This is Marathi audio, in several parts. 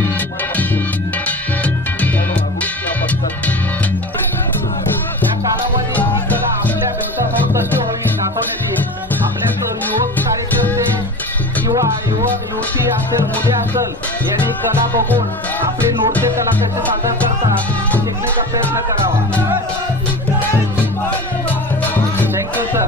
या कालावधी आपल्याला आपल्या देशासमोर कशी होईल दाखवण्याची आपले युवक कार्यकर्ते किंवा युवती असेल मुले असेल यांनी कला बघून आपली नृत्य कला कशी सादर करतात शिकण्याचा प्रयत्न करावा. Thank you sir.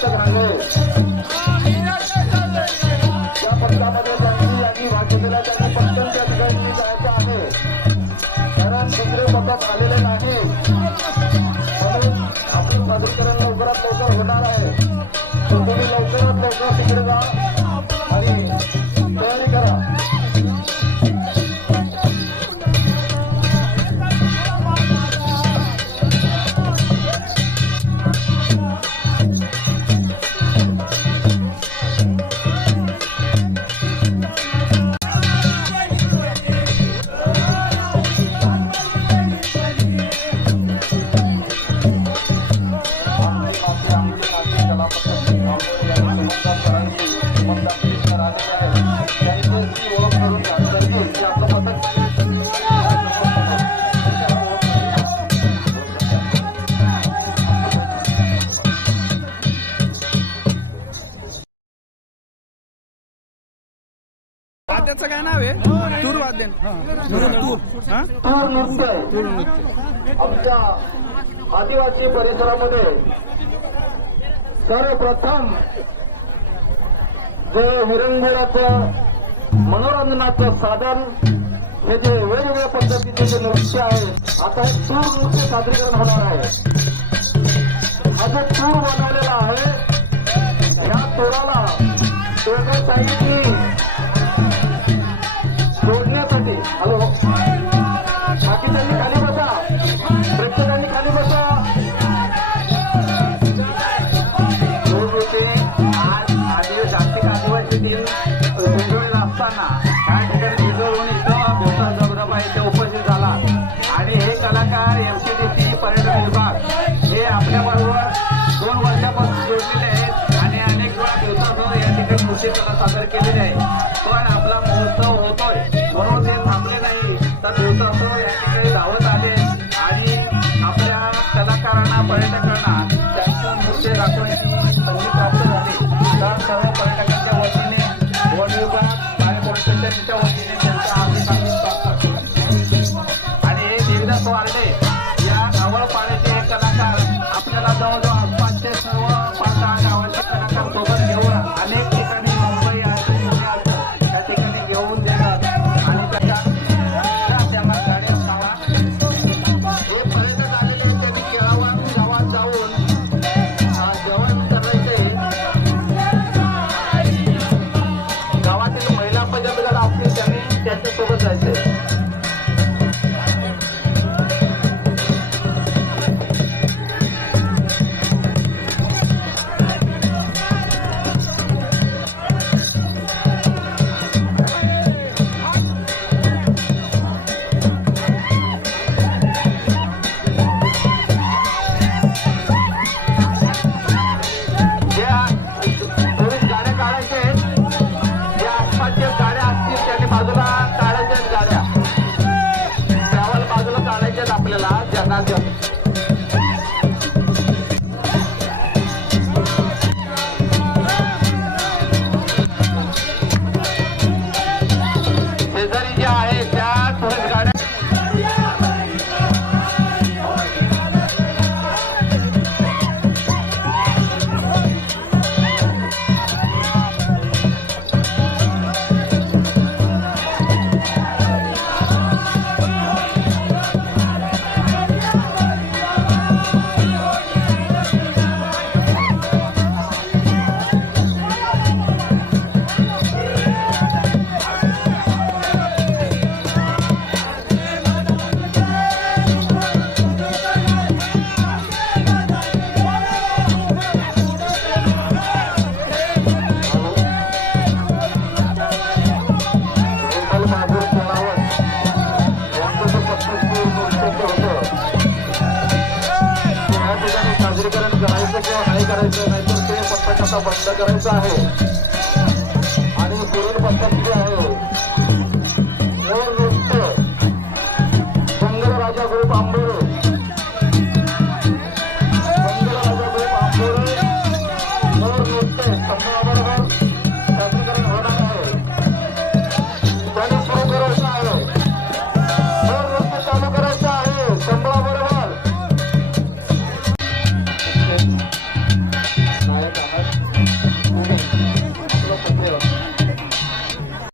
पथक रांगे त्या पथकामध्ये ज्यांनी भाग घेतलेला त्यांनी पटकन त्या ठिकाणी जायचं आहे, कारण दुसरे पथक आलेले नाही. म्हणून आपलं सादरीकरण लवकरात लवकर होणार आहे, तर तुम्ही लवकरात लवकर तिकडे जा आणि तयारी करा. वाद्याचं काय नाव आहे? तूर वाद्य. तूर नृत्य आमच्या आदिवासी परिसरामध्ये सर्वप्रथम जे विरंगुळाचं मनोरंजनाचं साधन हे जे वेगवेगळ्या पद्धतीचे जे नृत्य आहे, आता हे तूर नृत्य सादरीकरण होणार आहे. हा जो तूर बनवलेला आहे, ह्या तोराला दोघं साईडनी जोडण्यासाठी, हॅलो बाकीच्यांनी खाली बसा, प्रेक्षकांनी खाली बसा. आज जागतिक आदिवासी दिन मुंबईला असताना त्या ठिकाणी विजळून इथं मोठा दबदबा इथे उपस्थित झाला आणि हे कलाकार एमसीडीसी पर्यटन विभाग हे आपल्याबरोबर 2 वर्षापासून जोडलेले आहेत आणि अनेक वेळा दिवसासह या ठिकाणी नृत्यकला सादर केलेली आहे. पण आपला महोत्सव होतोय म्हणून ते थांबले नाही, तर दिवसासह या ठिकाणी धावत आले आणि आपल्या कलाकारांना पर्यटकांना त्यांचं नृत्य दाखवण्याची संधी प्राप्त झाली. तर सर्व पर्यटकांच्या वतीने वन विभाग आणि पोलीस स्टेशनच्या वतीने त्यांचा हार्दिक स्वागत. आणि हे देवीदास वार्डे या गावळपाड्याचे हे कलाकार आपल्याला जवळजवळ 500 सर्व 5-6 गावांचे कलाकार सोबत घेऊन अनेक ठिकाणी मुंबई असेल पुणे असेल त्या ठिकाणी घेऊन देतात आणि त्यांना गाड्या असावा. हे पर्यटक आलेले त्यांनी खेळावर गावात जाऊन जेवण करायचे. गावातील महिला बचत गट असतील त्यांनी त्यांच्यासोबत जायचे. आपल्याला ज्यांना शेजारी ज्या आहे त्या थोड्या गाड्या करायचं, नाहीतर ते पथक आता बंद करायचं आहे आणि पुढील पथक जे आहे